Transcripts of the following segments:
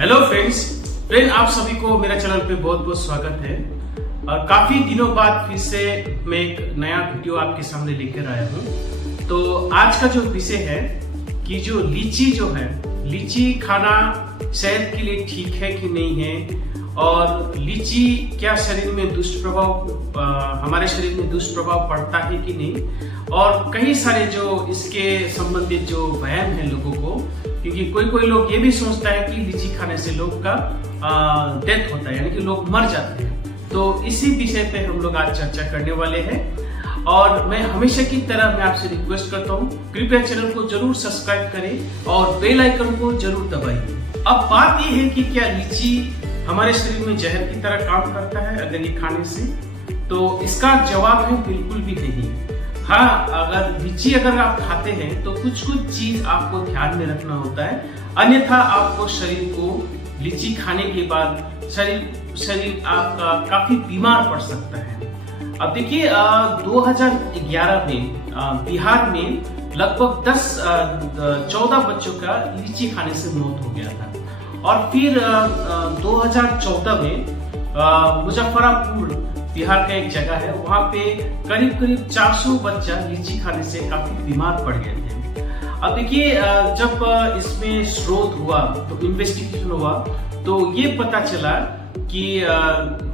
Hello friend आप सभी को मेरा चैनल पे बहुत बहुत स्वागत है। और काफी दिनों बाद फिर से मैं एक नया वीडियो आपके सामने लेकर आया हूँ। तो आज का जो विषय है कि जो लीची है, लीची खाना सेहत के लिए ठीक है कि नहीं है, और लीची क्या शरीर में हमारे शरीर में दुष्प्रभाव पड़ता है कि नहीं, और कई सारे जो इसके संबंधित जो वहम है लोगों को, क्योंकि कोई लोग ये भी सोचता है कि लीची खाने से लोग का डेथ होता है, यानी कि लोग मर जाते हैं। तो इसी विषय पे हम लोग आज चर्चा करने वाले हैं। और मैं हमेशा की तरह मैं आपसे रिक्वेस्ट करता हूँ, कृपया चैनल को जरूर सब्सक्राइब करें और बेल आइकन को जरूर दबाइए। अब बात ये है कि क्या लीची हमारे शरीर में जहर की तरह काम करता है अगर ये खाने से? तो इसका जवाब है बिल्कुल भी नहीं। हाँ, अगर लीची अगर आप खाते हैं तो कुछ चीज आपको ध्यान में रखना होता है, अन्यथा आपको शरीर को लीची खाने के बाद शरीर आपका काफी बीमार पड़ सकता है। अब देखिए 2011 में बिहार में लगभग 14 बच्चों का लीची खाने से मौत हो गया था। और फिर 2014 में मुजफ्फरपुर बिहार का एक जगह है, वहां पे करीब 400 बच्चा लीची खाने से काफी बीमार पड़ गए थे। अब देखिए जब इसमें स्रोत हुआ, तो इन्वेस्टिगेशन हुआ, तो ये पता चला कि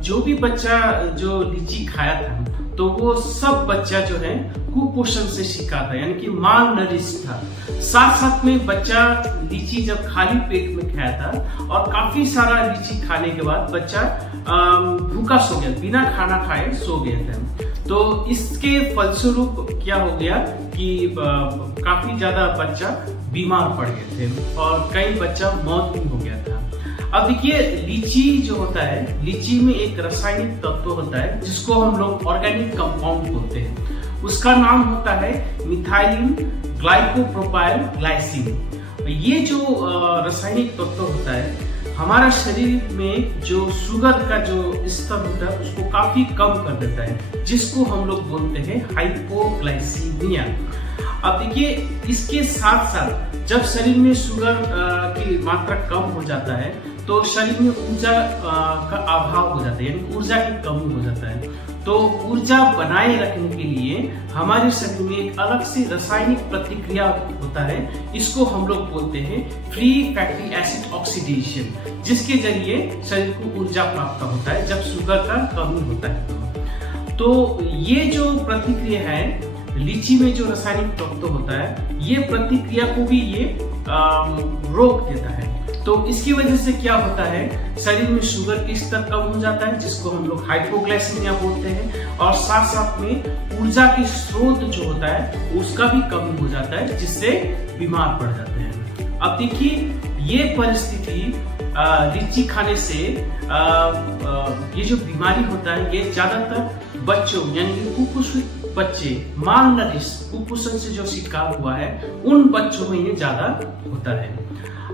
जो भी बच्चा जो लीची खाया था, तो वो सब बच्चा जो है कुपोषण से शिकार था, यानी कि माल नरिश था। साथ में बच्चा लीची जब खाली पेट में खाया था, और काफी सारा लीची खाने के बाद बच्चा भूखा सो गया, बिना खाना खाए सो गया था। तो इसके फलस्वरूप क्या हो गया कि काफी ज्यादा बच्चा बीमार पड़ गए थे, और कई बच्चा मौत भी हो गया था। अब देखिए लीची जो होता है, लीची में एक रासायनिक तत्व होता है जिसको हम लोग ऑर्गेनिक कंपाउंड बोलते हैं। उसका नाम होता है मिथाइलिन ग्लाइकोप्रोपाइल ग्लाइसिन। ये जो रासायनिक तत्व होता है, हमारा शरीर में जो शुगर का जो स्तर होता है उसको काफी कम कर देता है, जिसको हम लोग बोलते हैं हाइपोग्लाइसीमिया। अब देखिए इसके साथ साथ जब शरीर में शुगर की मात्रा कम हो जाता है, तो शरीर में ऊर्जा का अभाव हो जाता है, यानी ऊर्जा की कमी हो जाता है। तो ऊर्जा बनाए रखने के लिए हमारे शरीर में एक अलग से रासायनिक प्रतिक्रिया होता है, इसको हम लोग बोलते हैं फ्री फैटी एसिड ऑक्सीडेशन, जिसके जरिए शरीर को ऊर्जा प्राप्त होता है जब शुगर का कमी होता है। तो ये जो प्रतिक्रिया है, लीची में जो रासायनिक तत्व होता है, ये प्रतिक्रिया को भी ये रोक देता है। तो इसकी वजह से क्या होता है, शरीर में शुगर की स्तर कम हो जाता है, जिसको हम लोग हाइपोग्लाइसीमिया बोलते हैं, और साथ में ऊर्जा की स्रोत जो होता है उसका भी कमी हो जाता है, जिससे बीमार पड़ जाते हैं। अब देखिए ये परिस्थिति लीची खाने से ये जो बीमारी होता है, ये ज्यादातर बच्चों, यानी कि कुपोषित बच्चे, माल नरिश, कुपोषण से जो शिकार हुआ है, उन बच्चों में ये ज्यादा होता है।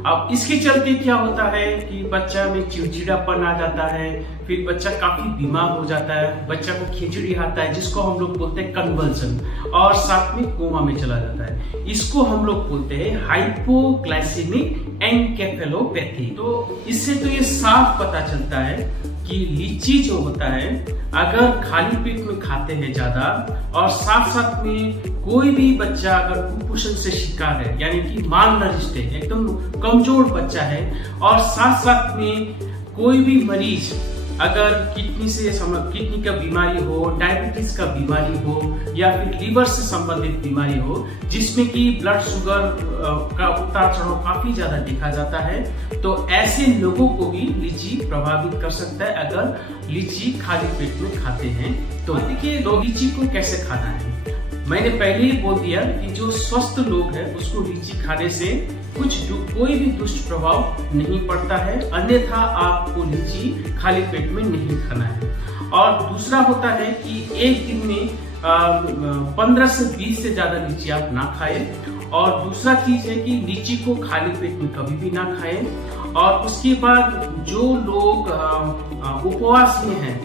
अब इसके चलते क्या होता है कि बच्चा में चिड़चिड़ापन आ जाता है, फिर बच्चा काफी बीमार हो जाता है, बच्चा को खिचड़ी आता है, जिसको हम लोग बोलते हैं कन्वल्सन, और साथ में कोमा में चला जाता है। इसको हम लोग बोलते हैं हाइपोग्लाइसेमिक एन्केफेलोपैथी। तो इससे तो ये साफ पता चलता है कि लीची जो होता है, अगर खाली पेट में खाते हैं ज्यादा, और साथ में कोई भी बच्चा अगर कुपोषण से शिकार है, यानी कि माल नरिश्ड है, एकदम कमजोर बच्चा है, और साथ में कोई भी मरीज अगर किडनी का बीमारी हो, डायबिटीज का बीमारी हो, या फिर लीवर से संबंधित बीमारी हो, जिसमें कि ब्लड शुगर का उतार चढ़ाव काफी ज्यादा देखा जाता है, तो ऐसे लोगों को भी लीची प्रभावित कर सकता है अगर लीची खाली पेट में खाते हैं। तो देखिए लीची को कैसे खाना है, मैंने पहले ही बोल दिया कि जो स्वस्थ लोग हैं उसको लीची खाने से कोई भी दुष्प्रभाव नहीं पड़ता है, अन्यथा आपको लीची खाली पेट में नहीं खाना है। और दूसरा होता है कि एक दिन में 15 से 20 से ज्यादा लीची आप ना खाएं। और दूसरा चीज है कि लीची को खाली पेट में कभी भी ना खाएं। और उसके बाद जो लोग उपवास में हैं,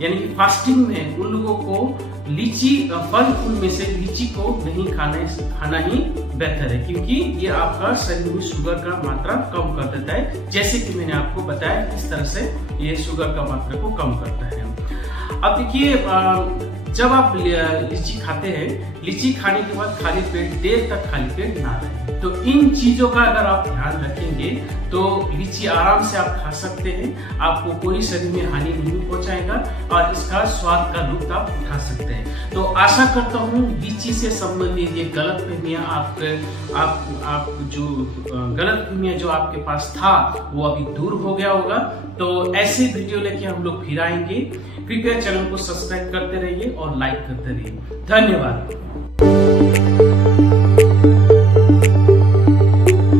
यानी कि फास्टिंग में, उन लोगों को लीची फल फूल में से लीची को नहीं खाना ही बेहतर है, क्योंकि ये आपका शरीर में शुगर का मात्रा कम कर देता है। जैसे कि मैंने आपको बताया किस तरह से ये शुगर का मात्रा को कम करता है। अब देखिए, जब आप लीची खाते हैं, लीची खाने के बाद खाली पेट देर तक खाली पेट ना रहे। तो इन चीजों का अगर आप ध्यान रखेंगे तो लीची आराम से आप खा सकते हैं, आपको कोई शरीर में हानि नहीं पहुंचाएगा और इसका स्वाद का लुत्फ आप उठा सकते हैं। तो आशा करता हूँ लीची से संबंधित ये गलतफहमियां आप जो गलतफहमियां जो आपके पास था वो अभी दूर हो गया होगा। तो ऐसे वीडियो लेके हम लोग फिर आएंगे। कृपया चैनल को सब्सक्राइब करते रहिए और लाइक करते रहिए। धन्यवाद।